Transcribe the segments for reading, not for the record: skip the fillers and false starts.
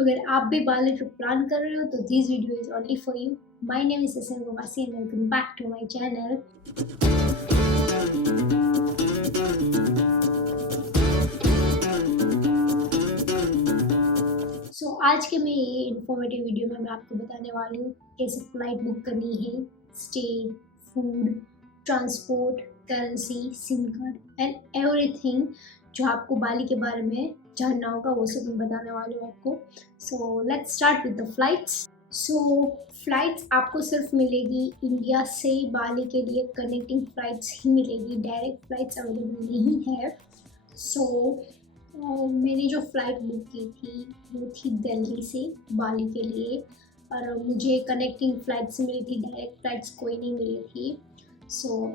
अगर आप भी बाली ट्रिप प्लान कर रहे हो तो this video is only for you. My name is ससन गोवासी and welcome back to my channel. आज के मैं ये इन्फॉर्मेटिव वीडियो में मैं आपको बताने वाली हूँ कैसे फ्लाइट बुक करनी है, stay, food, transport, currency, SIM card and everything जो आपको बाली के बारे में जानना होगा वो सब मैं बताने वाली हूँ आपको। So let's start with the flights. Flights आपको सिर्फ मिलेगी इंडिया से बाली के लिए कनेक्टिंग फ्लाइट्स ही मिलेगी, डायरेक्ट फ्लाइट्स अवेलेबल नहीं है। मैंने जो फ़्लाइट बुक की थी वो थी दिल्ली से बाली के लिए, और मुझे कनेक्टिंग फ़्लाइट्स मिली थी, डायरेक्ट फ़्लाइट्स कोई नहीं मिली थी।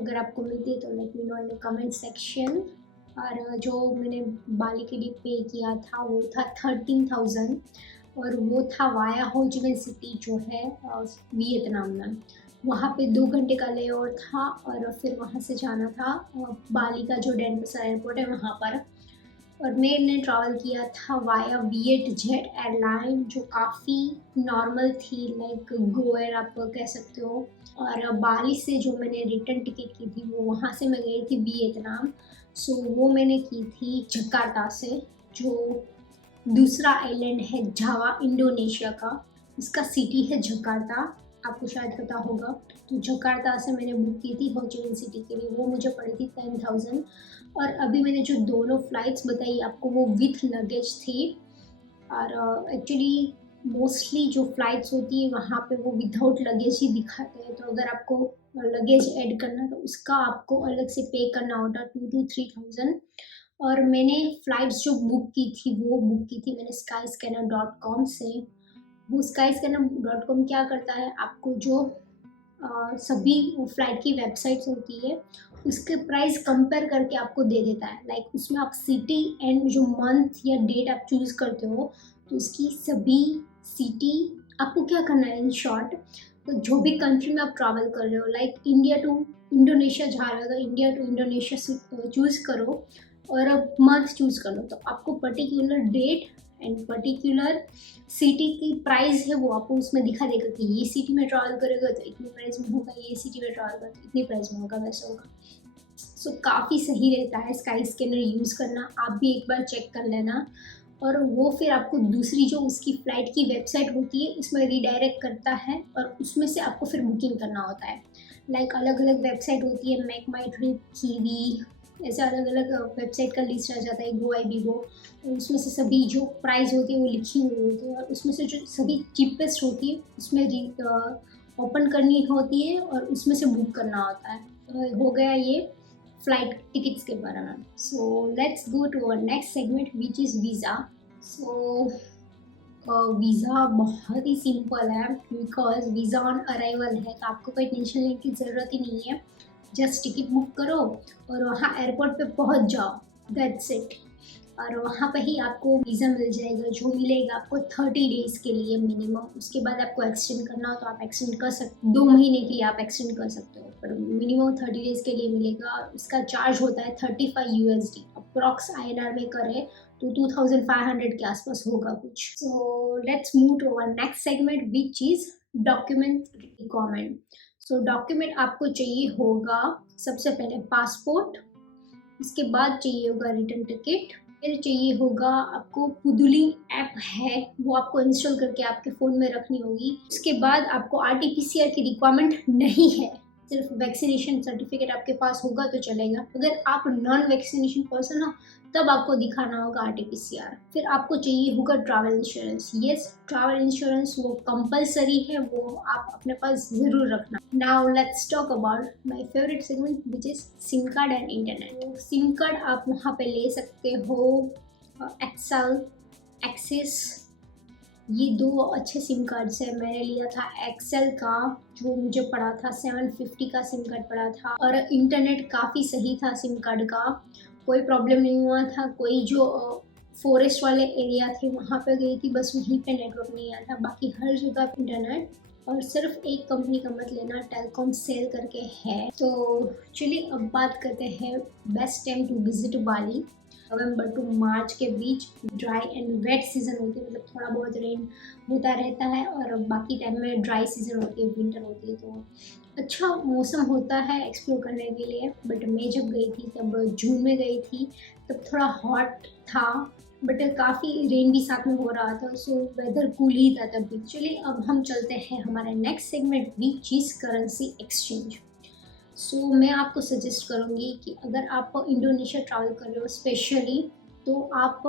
अगर आपको मिलती है तो let me know in the comment section. और जो मैंने बाली के लिए पे किया था वो था 13,000, और वो था वाया होचिमिन सिटी जो है वियतनाम में। वहाँ पे 2 घंटे का ले ओवर था और फिर वहाँ से जाना था बाली का जो डेनपसर एयरपोर्ट है वहाँ पर। और मैंने ट्रैवल किया था वाया विएट जेट एयरलाइन जो काफ़ी नॉर्मल थी, लाइक गो एयर आप कह सकते हो। और बाली से जो मैंने रिटर्न टिकट की थी वो वहाँ से मैं गई थी वियतनाम। वो मैंने की थी जकार्ता से, जो दूसरा आइलैंड है जावा इंडोनेशिया का। इसका सिटी है जकार्ता, आपको शायद पता होगा। तो जकार्ता से मैंने बुक की थी होचिमिन सिटी के लिए, वो मुझे पड़ी थी 10,000। और अभी मैंने जो दोनों फ़्लाइट्स बताई आपको वो विथ लगेज थी। और एक्चुअली मोस्टली जो फ़्लाइट्स होती है वहाँ पे वो विदाउट लगेज ही दिखाते हैं, तो अगर आपको लगेज ऐड करना है तो उसका आपको अलग से पे करना होता 2 to 3,000। और मैंने फ़्लाइट्स जो बुक की थी वो बुक की थी मैंने skyscanner.com से। वो skyscanner.com क्या करता है, आपको जो सभी फ़्लाइट की वेबसाइट्स होती है उसके प्राइस कंपेयर करके आपको दे देता है। लाइक उसमें आप सिटी एंड जो मंथ या डेट आप चूज़ करते हो तो उसकी सभी सिटी आपको क्या करना है, इन शॉर्ट तो जो भी कंट्री में आप ट्रैवल कर रहे हो, लाइक इंडिया टू इंडोनेशिया जा रहे हो तो इंडिया टू इंडोनेशिया चूज़ करो और अब मंथ चूज़ कर लो, तो आपको particular date and particular city की प्राइस है वो आपको उसमें दिखा देगा कि ये सिटी में ट्रैवल करेगा तो इतनी प्राइस में होगा, ये सिटी में ट्रैवल करेगा तो इतनी प्राइस में होगा, वैसा होगा। काफ़ी सही रहता है स्काई स्कैनर यूज़ करना, आप भी एक बार चेक कर लेना। और वो फिर आपको दूसरी जो उसकी फ़्लाइट की वेबसाइट होती है उसमें रीडायरेक्ट करता है और उसमें से आपको फिर बुकिंग करना होता है। लाइक अलग अलग वेबसाइट होती है, मेक माई ट्रिप, कीवी, ऐसे अलग अलग वेबसाइट का लिस्ट आ जाता है, गो आई बी गो। उसमें से सभी जो प्राइस होती है वो लिखी हुई होती है और उसमें से जो सभी चीपेस्ट होती है उसमें ओपन करनी होती है और उसमें से बुक करना होता है। तो हो गया ये फ्लाइट टिकट्स के बारे में। Let's go to our next segment which is visa. Visa बहुत ही सिंपल है बिकॉज वीज़ा ऑन अराइवल है, तो आपको कोई टेंशन लेने की ज़रूरत ही नहीं है। जस्ट टिकट बुक करो और वहाँ एयरपोर्ट पे पहुँच जाओ, दैट्स इट। और वहाँ पे ही आपको वीज़ा मिल जाएगा, जो मिलेगा आपको 30 डेज़ के लिए मिनिमम। उसके बाद आपको एक्सटेंड करना हो तो आप एक्सटेंड कर सकते, 2 महीने के लिए आप एक्सटेंड कर सकते हो, पर मिनिमम 30 डेज़ के लिए मिलेगा। इसका चार्ज होता है 35 USD, अप्रॉक्स INR में करें तो 2500 के आसपास होगा कुछ। Let's move to our next segment which is document requirement. Document आपको चाहिए होगा सबसे पहले पासपोर्ट, उसके बाद चाहिए होगा रिटर्न टिकट, फिर चाहिए होगा आपको पुदुलिंग ऐप है वो आपको इंस्टॉल करके आपके फ़ोन में रखनी होगी। उसके बाद आपको RT-PCR की रिक्वायरमेंट नहीं है, सिर्फ वैक्सीनेशन सर्टिफिकेट आपके पास होगा तो चलेगा। अगर आप नॉन वैक्सीनेशन पर्सन हो तब आपको दिखाना होगा RT-PCR। फिर आपको चाहिए होगा travel insurance. Yes, travel insurance वो कंपलसरी है, वो आप अपने पास ज़रूर रखना। Now let's talk about my favourite segment which is SIM card and internet. SIM card आप वहाँ पे ले सकते हो एक्सेल, एक्सिस, ये 2 अच्छे सिम कार्ड्स है। मैंने लिया था एक्सेल का जो मुझे पड़ा था 750 का सिम कार्ड पड़ा था, और इंटरनेट काफ़ी सही था सिम कार्ड का, कोई प्रॉब्लम नहीं हुआ था। कोई जो फॉरेस्ट वाले एरिया थे वहाँ पे गई थी, बस वहीं पे नेटवर्क नहीं आया था, बाकी हर जगह इंटरनेट। और सिर्फ एक कंपनी का मत लेना, टेलकॉम सेल करके है। तो चलिए अब बात करते हैं best time to visit Bali. November to March के बीच ड्राई एंड वेट सीज़न होती है, मतलब थोड़ा बहुत रेन होता रहता है और बाकी टाइम में ड्राई सीज़न होती है, विंटर होती है। तो अच्छा मौसम होता है एक्सप्लोर करने के लिए। बट मैं जब गई थी तब जून में गई थी, तब थोड़ा हॉट था बट काफ़ी रेन भी साथ में हो रहा था, सो वेदर कूल ही था तब भी। चलिए अब हम चलते हैं हमारे next segment which is currency exchange. So मैं आपको सजेस्ट करूँगी कि अगर आप इंडोनेशिया ट्रैवल कर रहे हो स्पेशली, तो आप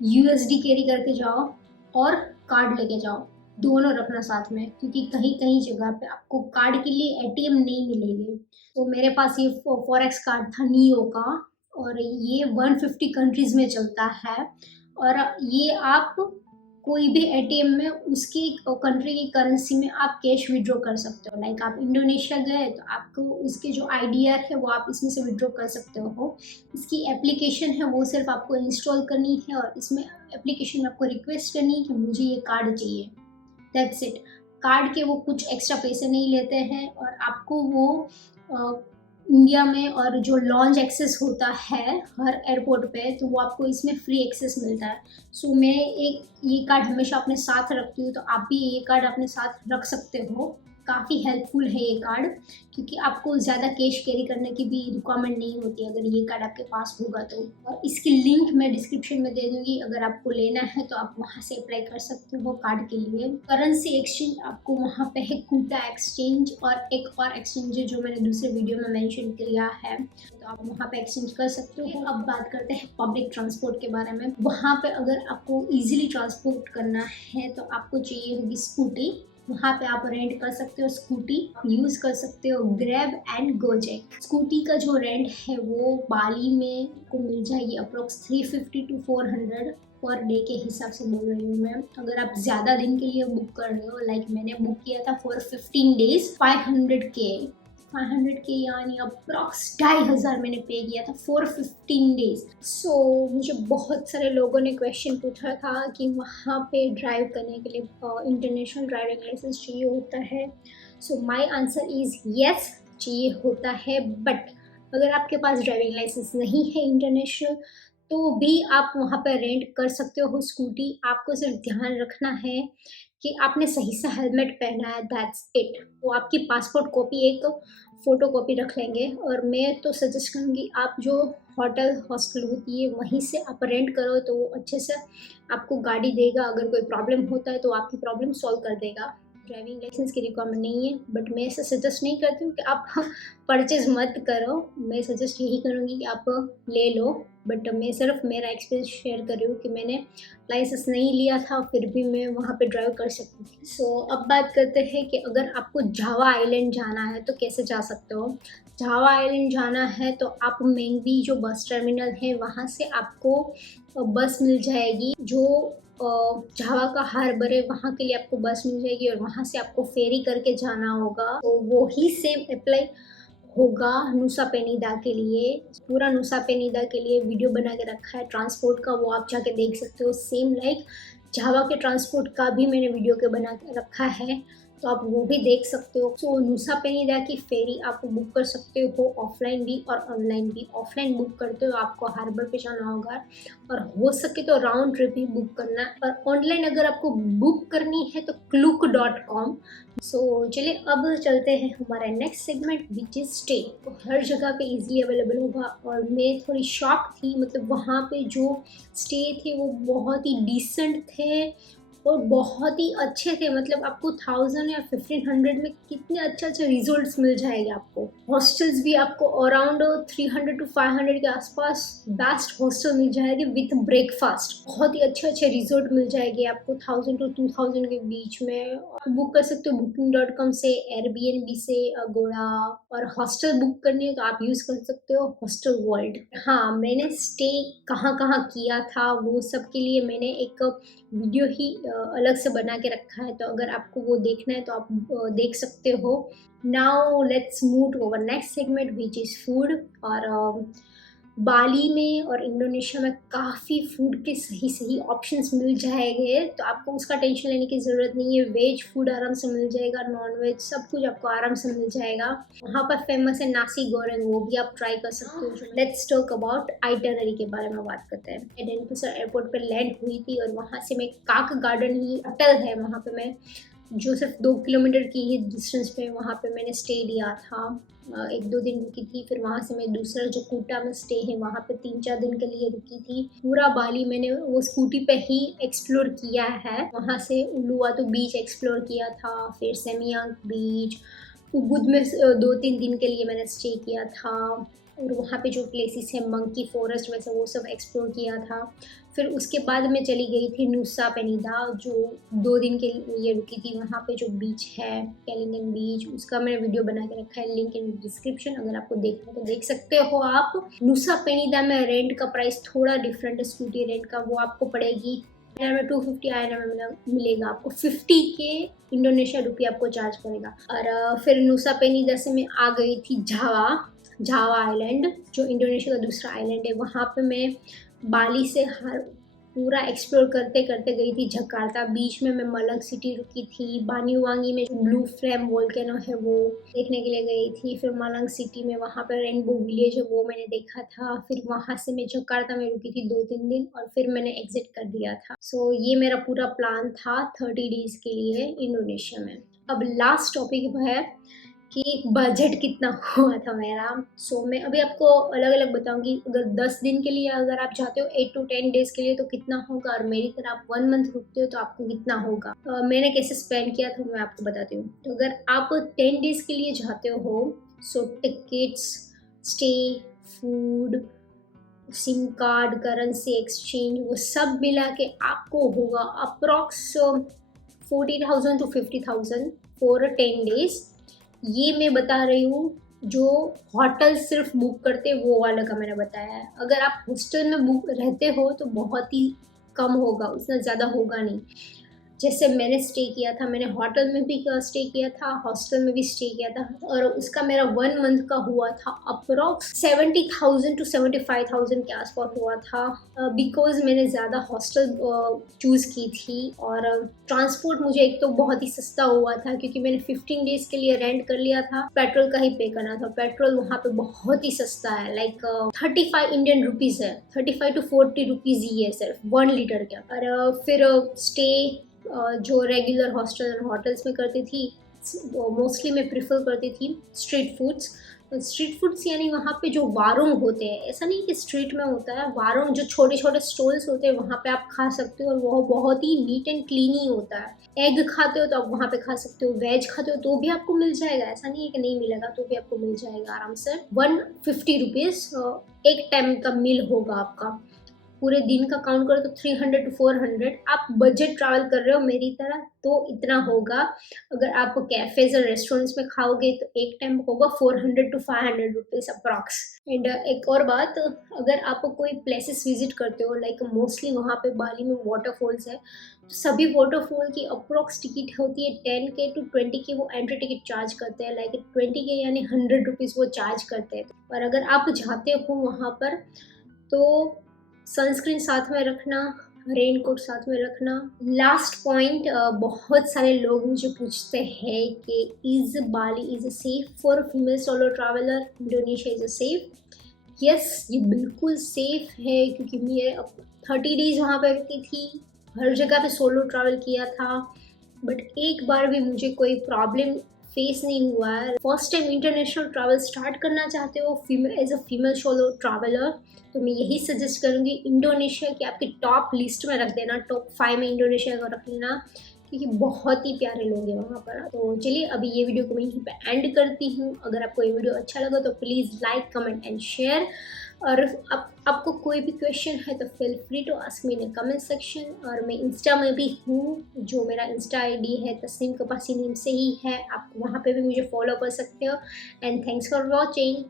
यूएसडी कैरी करके जाओ और कार्ड लेके जाओ, दोनों रखना साथ में, क्योंकि कहीं कहीं जगह पे आपको कार्ड के लिए एटीएम नहीं मिलेंगे। तो मेरे पास ये फॉरेक्स कार्ड था नियो का, और ये 150 कंट्रीज़ में चलता है। और ये आप कोई भी एटीएम में उसकी कंट्री की करेंसी में आप कैश विड्रॉ कर सकते हो। लाइक आप इंडोनेशिया गए तो आपको उसके जो आईडीआर है वो आप इसमें से विड्रॉ कर सकते हो। इसकी एप्लीकेशन है वो सिर्फ आपको इंस्टॉल करनी है, और इसमें एप्लीकेशन में आपको रिक्वेस्ट करनी है कि मुझे ये कार्ड चाहिए, दैट्स इट। कार्ड के वो कुछ एक्स्ट्रा पैसे नहीं लेते हैं, और आपको वो इंडिया में और जो लॉन्च एक्सेस होता है हर एयरपोर्ट पे, तो वो आपको इसमें फ्री एक्सेस मिलता है। सो मैं एक ये कार्ड हमेशा अपने साथ रखती हूँ, तो आप भी ये कार्ड अपने साथ रख सकते हो। काफ़ी हेल्पफुल है ये कार्ड, क्योंकि आपको ज़्यादा कैश कैरी करने की भी रिक्वायरमेंट नहीं होती अगर ये कार्ड आपके पास होगा तो। और इसकी लिंक मैं डिस्क्रिप्शन में दे दूँगी, अगर आपको लेना है तो आप वहाँ से अप्लाई कर सकते हो कार्ड के लिए। करेंसी एक्सचेंज आपको वहाँ पे है कूटा एक्सचेंज, और एक और एक्सचेंज है जो मैंने दूसरे वीडियो में मेंशन किया है, तो आप वहाँ पे एक्सचेंज कर सकते हो। अब बात करते हैं पब्लिक ट्रांसपोर्ट के बारे में। वहाँ पे अगर आपको ईजिली ट्रांसपोर्ट करना है तो आपको चाहिए होगी स्कूटी। वहाँ पे आप रेंट कर सकते हो स्कूटी, यूज़ कर सकते हो ग्रैब एंड गोजेक। स्कूटी का जो रेंट है वो बाली में को मिल जाएगी अप्रोक्स 350 to 400 पर डे के हिसाब से बोल रही हूँ मैं। अगर आप ज़्यादा दिन के लिए बुक कर रहे हो, लाइक मैंने बुक किया था फॉर 15 डेज 500 के यानी अप्रॉक्स 2500 मैंने पे किया था फॉर 15 डेज। सो मुझे बहुत सारे लोगों ने क्वेश्चन पूछा था कि वहाँ पे ड्राइव करने के लिए इंटरनेशनल ड्राइविंग लाइसेंस चाहिए होता है। So my answer is yes, चाहिए होता है। बट अगर आपके पास ड्राइविंग लाइसेंस नहीं है इंटरनेशनल, तो भी आप वहाँ पर रेंट कर सकते हो स्कूटी। आपको सिर्फ ध्यान रखना है कि आपने सही से हेलमेट पहना है, दैट्स इट। वो आपकी पासपोर्ट कॉपी एक फ़ोटो कॉपी रख लेंगे। और मैं तो सजेस्ट करूँगी आप जो होटल हॉस्टल होती है वहीं से आप रेंट करो, तो वो अच्छे से आपको गाड़ी देगा। अगर कोई प्रॉब्लम होता है तो आपकी प्रॉब्लम सॉल्व कर देगा। ड्राइविंग लाइसेंस की रिक्वायरमेंट नहीं है, बट मैं ऐसा सजेस्ट नहीं करती हूँ कि आप परचेज़ मत करो। मैं सजेस्ट यही करूँगी कि आप ले लो। बट मैं सिर्फ मेरा एक्सपीरियंस शेयर कर रही हूँ कि मैंने लाइसेंस नहीं लिया था फिर भी मैं वहाँ पे ड्राइव कर सकती थी। सो अब बात करते हैं कि अगर आपको जावा आइलैंड जाना है तो कैसे जा सकते हो। जावा आइलैंड जाना है तो आप मेंगवी जो बस टर्मिनल है वहाँ से आपको बस मिल जाएगी। जो जावा का हार्बर है वहाँ के लिए आपको बस मिल जाएगी, और वहाँ से आपको फेरी करके जाना होगा। तो वो ही सेम अप्लाई होगा नुसा पेनिदा के लिए। पूरा नुसा पेनिदा के लिए वीडियो बना के रखा है ट्रांसपोर्ट का, वो आप जाके देख सकते हो। सेम लाइक जावा के ट्रांसपोर्ट का भी मैंने वीडियो के बना के रखा है, तो आप वो भी देख सकते हो। सो नुसा पेनिदा की फेरी आप बुक कर सकते हो ऑफलाइन भी और ऑनलाइन भी। ऑफलाइन बुक करते हो आपको हार्बर पे जाना होगा, और हो सके तो राउंड ट्रिप ही बुक करना। और ऑनलाइन अगर आपको बुक करनी है तो klook.com। सो चलिए अब चलते हैं हमारा next segment which is stay. तो हर जगह पे इजीली अवेलेबल होगा, और मैं थोड़ी शॉक थी, मतलब वहाँ पे जो स्टे थे वो बहुत ही डिसेंट थे और बहुत ही अच्छे थे। मतलब आपको 1000 या 1500 में कितने अच्छे अच्छे रिजल्ट्स मिल जाएंगे आपको। हॉस्टल्स भी आपको अराउंड 300 to 500 के आसपास बेस्ट हॉस्टल मिल जाएगी विथ ब्रेकफास्ट। बहुत ही अच्छे अच्छे रिजल्ट मिल जाएंगे आपको 1000 to 2000 के बीच में। बुक कर सकते हो booking.com से, एयरबीएनबी से, अगोड़ा। और हॉस्टल बुक करनी है तो आप यूज़ कर सकते हो हॉस्टल वर्ल्ड। हाँ, मैंने स्टे कहाँ कहाँ किया था वो सब के लिए मैंने एक वीडियो ही अलग से बना के रखा है, तो अगर आपको वो देखना है तो आप देख सकते हो। Now let's move to our next segment which is food. और बाली में और इंडोनेशिया में काफ़ी फूड के सही सही ऑप्शंस मिल जाएंगे, तो आपको उसका टेंशन लेने की ज़रूरत नहीं है। वेज फूड आराम से मिल जाएगा, नॉन वेज सब कुछ आपको आराम से मिल जाएगा। वहाँ पर फेमस है नासी गोरेंग, वो भी आप ट्राई कर सकते हो। लेट्स टॉक अबाउट आइटनरी के बारे में बात करते हैं। डेनपसर एयरपोर्ट पर लैंड हुई थी और वहाँ से मैं काक गार्डन ही होटल है वहाँ पे मैं, जो सिर्फ 2 किलोमीटर की ही डिस्टेंस पे, वहाँ पे मैंने स्टे लिया था। 1-2 दिन रुकी थी। फिर वहाँ से मैं दूसरा जो कूटा में स्टे है वहाँ पे 3-4 दिन के लिए रुकी थी। पूरा बाली मैंने वो स्कूटी पे ही एक्सप्लोर किया है। वहाँ से उलुवातु बीच एक्सप्लोर किया था, फिर सेमियांग बीच, उबुद में 2-3 दिन के लिए मैंने स्टे किया था। और वहाँ पे जो प्लेसेस है मंकी फॉरेस्ट में से वो सब एक्सप्लोर किया था। फिर उसके बाद मैं चली गई थी नुसा पेनिदा, जो 2 दिन के लिए रुकी थी। वहाँ पे जो बीच है कैलिंगन बीच, उसका मैंने वीडियो बना के रखा है, लिंक इन डिस्क्रिप्शन, अगर आपको देखना है तो देख सकते हो आप। नुसा पेनिदा में रेंट का प्राइस थोड़ा डिफरेंट है, स्कूटी रेंट का। वो आपको पड़ेगी INR में 250 INR में मिलेगा आपको, 50 के इंडोनेशिया रुपये आपको चार्ज करेगा। और फिर नुसा पेनिदा से मैं आ गई थी जावा आइलैंड, जो इंडोनेशिया का दूसरा आइलैंड है। वहाँ पे मैं बाली से हर पूरा एक्सप्लोर करते करते गई थी जकार्ता। बीच में मैं मलंग सिटी रुकी थी। बानीवांगी में जो ब्लू फ्लेम वोल्केनो है वो देखने के लिए गई थी। फिर मलंग सिटी में वहाँ पर रेनबो विलेज है वो मैंने देखा था। फिर वहाँ से मैं जकार्ता में रुकी थी 2-3 दिन और फिर मैंने एग्जिट कर दिया था। सो ये मेरा पूरा प्लान था 30 डेज के लिए इंडोनेशिया में। अब लास्ट टॉपिक है कि बजट कितना हुआ था मेरा। सो मैं अभी आपको अलग अलग बताऊंगी। अगर 10 दिन के लिए अगर आप चाहते हो 8 to 10 डेज के लिए तो कितना होगा, और मेरी तरह आप 1 मंथ रुकते हो तो आपको कितना होगा। मैंने कैसे स्पेंड किया था मैं आपको बताती हूँ। तो अगर आप 10 डेज के लिए जाते हो, so tickets, stay, food, SIM card, currency exchange, वो सब मिला के आपको होगा अप्रॉक्स 40,000 to 50,000 फॉर 10 डेज। ये मैं बता रही हूँ जो होटल सिर्फ बुक करते वो वाले का मैंने बताया है। अगर आप हॉस्टल में बुक रहते हो तो बहुत ही कम होगा, उतना ज़्यादा होगा नहीं। जैसे मैंने स्टे किया था, मैंने होटल में भी स्टे किया था, हॉस्टल में भी स्टे किया था, और उसका मेरा 1 मंथ का हुआ था अप्रॉक्स 70,000 to 75,000 के आसपास हुआ था। बिकॉज मैंने ज़्यादा हॉस्टल चूज़ की थी, और ट्रांसपोर्ट मुझे एक तो बहुत ही सस्ता हुआ था क्योंकि मैंने 15 डेज के लिए रेंट कर लिया था। पेट्रोल का ही पे करना था। पेट्रोल वहाँ पे बहुत ही सस्ता है, लाइक 35 इंडियन रुपीज़ है, 35 to 40 रुपीज़ ही है सिर्फ 1 लीटर का। और फिर स्टे जो रेगुलर हॉस्टल एंड होटल्स में करती थी, मोस्टली मैं प्रेफर करती थी स्ट्रीट फूड्स। स्ट्रीट फूड्स यानी वहाँ पे जो वारोंग होते हैं, ऐसा नहीं कि स्ट्रीट में होता है, वारोंग जो छोटे छोटे स्टॉल्स होते हैं वहाँ पे आप खा सकते हो, और वो बहुत ही नीट एंड क्लीन ही होता है। एग खाते हो तो आप वहाँ पे खा सकते हो, वेज खाते हो तो भी आपको मिल जाएगा, ऐसा नहीं है कि नहीं मिलेगा, तो भी आपको मिल जाएगा आराम से। 150 रुपीज़ एक टाइम का मील होगा आपका। पूरे दिन का काउंट करो तो 300 to 400। आप बजट ट्रैवल कर रहे हो मेरी तरह तो इतना होगा। अगर आप कैफेज और रेस्टोरेंट्स में खाओगे तो एक टाइम होगा 400 to 500 रुपीज़ अप्रॉक्स। एंड एक और बात, अगर आप कोई प्लेसेस विजिट करते हो, लाइक मोस्टली वहाँ पे बाली में वाटरफॉल्स है, तो सभी वाटरफॉल की अप्रॉक्स टिकट होती है 10K to 20K, वो एंट्री टिकट चार्ज करते हैं। लाइक 20K यानी 100 रुपीज़ वो चार्ज करते हैं। और अगर आप जाते हो वहाँ पर तो सनस्क्रीन साथ में रखना, रेन कोट साथ में रखना। लास्ट पॉइंट, बहुत सारे लोग मुझे पूछते हैं कि is Bali is safe for female solo traveller, Indonesia is safe. Yes, ये बिल्कुल सेफ है क्योंकि मैं 30 डेज वहाँ पर रुकी थी, हर जगह पे सोलो ट्रैवल किया था, बट एक बार भी मुझे कोई प्रॉब्लम फेस नहीं हुआ है। First time international travel start करना चाहते हो female as a female solo traveller, तो मैं यही सजेस्ट करूँगी इंडोनेशिया की आपकी टॉप लिस्ट में रख देना, टॉप 5 में इंडोनेशिया को रख लेना, क्योंकि बहुत ही प्यारे लोग हैं वहाँ पर। तो चलिए अभी ये वीडियो को मैं यहीं पे एंड करती हूँ। अगर आपको ये वीडियो अच्छा लगा तो please like, comment and share. और आपको कोई भी क्वेश्चन है तो feel free to ask me in comment section. और मैं इंस्टा में भी हूँ, जो मेरा इंस्टा आईडी है तस्नीम कपासी नेम से ही है, आप वहाँ पे भी मुझे फॉलो कर सकते हो। And thanks for watching.